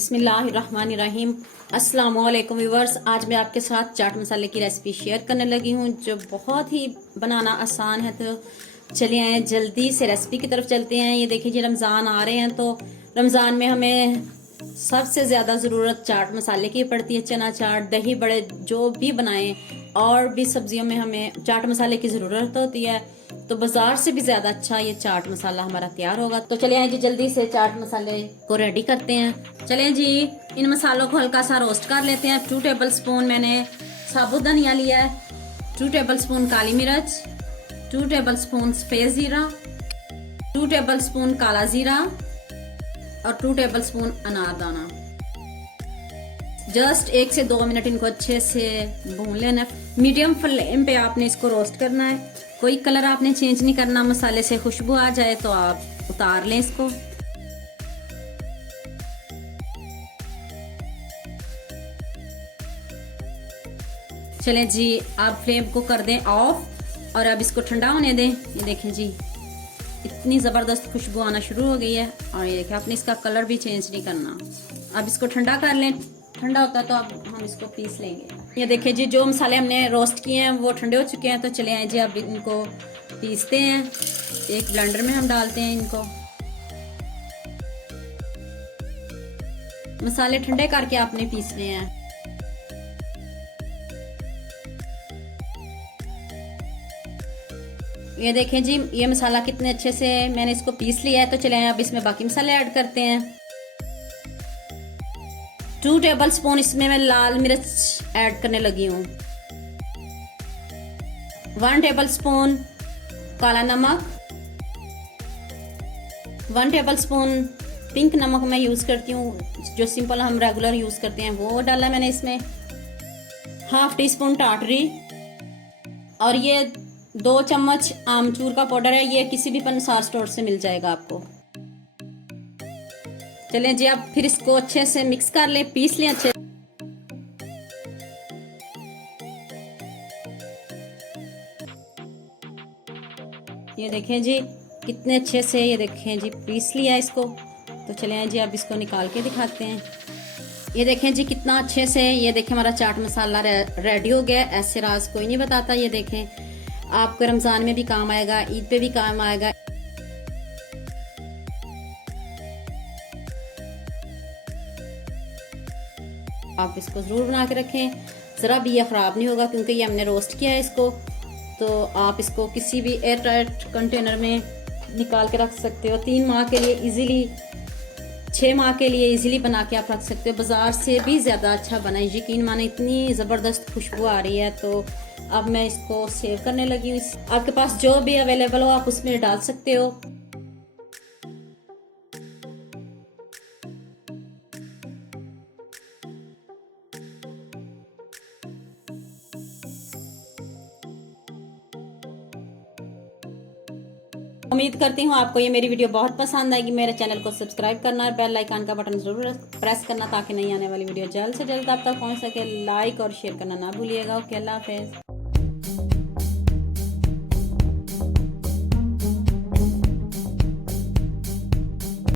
बिस्मिल्लाहिर्रहमानिर्रहीम। अस्सलाम वालेकुम व्यूअर्स। आज मैं आपके साथ चाट मसाले की रेसिपी शेयर करने लगी हूँ जो बहुत ही बनाना आसान है। तो चलिए आए जल्दी से रेसिपी की तरफ चलते हैं। ये देखिए जी, रमज़ान आ रहे हैं तो रमज़ान में हमें सबसे ज़्यादा ज़रूरत चाट मसाले की पड़ती है। चना चाट, दही बड़े जो भी बनाएं, और भी सब्जियों में हमें चाट मसाले की ज़रूरत होती है। तो बाजार से भी ज़्यादा अच्छा ये चाट मसाला हमारा तैयार होगा। तो चलिए जी जल्दी से चाट मसाले को रेडी करते हैं। चलिए जी, इन मसालों को हल्का सा रोस्ट कर लेते हैं। 2 टेबल स्पून मैंने साबुत धनिया लिया है, 2 टेबल स्पून काली मिर्च, 2 टेबल स्पून सफ़ेद ज़ीरा, 2 टेबल स्पून काला ज़ीरा और 2 टेबल स्पून अनारदाना। जस्ट 1 से 2 मिनट इनको अच्छे से भून लेना है। मीडियम फ्लेम पे आपने इसको रोस्ट करना है। कोई कलर आपने चेंज नहीं करना। मसाले से खुशबू आ जाए तो आप उतार लें इसको। चलें जी, आप फ्लेम को कर दें ऑफ और अब इसको ठंडा होने दें। ये देखें जी, इतनी ज़बरदस्त खुशबू आना शुरू हो गई है। और ये देखिए, आपने इसका कलर भी चेंज नहीं करना। अब इसको ठंडा कर लें। ठंडा होता है तो अब हम इसको पीस लेंगे। ये देखिए जी, जो मसाले हमने रोस्ट किए हैं वो ठंडे हो चुके हैं। तो चले आए जी, अब इनको पीसते हैं। एक ब्लेंडर में हम डालते हैं इनको। मसाले ठंडे करके आपने पीसने हैं। ये देखें जी, ये मसाला कितने अच्छे से मैंने इसको पीस लिया है। तो चले अब इसमें बाकी मसाले ऐड करते हैं। 2 टेबल स्पून इसमें मैं लाल मिर्च ऐड करने लगी हूँ, 1 टेबल स्पून काला नमक, 1 टेबल स्पून पिंक नमक मैं यूज़ करती हूँ, जो सिंपल हम रेगुलर यूज़ करते हैं वो डाला मैंने इसमें। 1/2 टीस्पून टाटरी और ये 2 चम्मच आमचूर का पाउडर है। ये किसी भी पंसार स्टोर से मिल जाएगा आपको। चलें जी, अब फिर इसको अच्छे से मिक्स कर लें, पीस लें अच्छे। ये देखें जी, कितने अच्छे से ये देखें जी पीस लिया इसको। तो चलें जी, अब इसको निकाल के दिखाते हैं। ये देखें जी, कितना अच्छे से ये देखें हमारा चाट मसाला रेडी हो गया। ऐसे राज कोई नहीं बताता। ये देखें, आपको रमज़ान में भी काम आएगा, ईद पे भी काम आएगा। आप इसको ज़रूर बना के रखें, ज़रा भी ये ख़राब नहीं होगा क्योंकि ये हमने रोस्ट किया है इसको। तो आप इसको किसी भी एयर टाइट कंटेनर में निकाल के रख सकते हो। 3 माह के लिए इजीली, 6 माह के लिए इजीली बना के आप रख सकते हो। बाज़ार से भी ज़्यादा अच्छा बना है, यकीन माने, इतनी ज़बरदस्त खुशबू आ रही है। तो अब मैं इसको सेव करने लगी हूँ। आपके पास जो भी अवेलेबल हो आप उसमें डाल सकते हो। उम्मीद करती हूँ आपको ये मेरी वीडियो बहुत पसंद आएगी। मेरे चैनल को सब्सक्राइब करना और बेल आइकन का बटन जरूर प्रेस करना ताकि नई आने वाली वीडियो जल्द से जल्द आप तक पहुँच सके। लाइक और शेयर करना ना भूलिएगा। ओके, अल्लाह हाफिज़।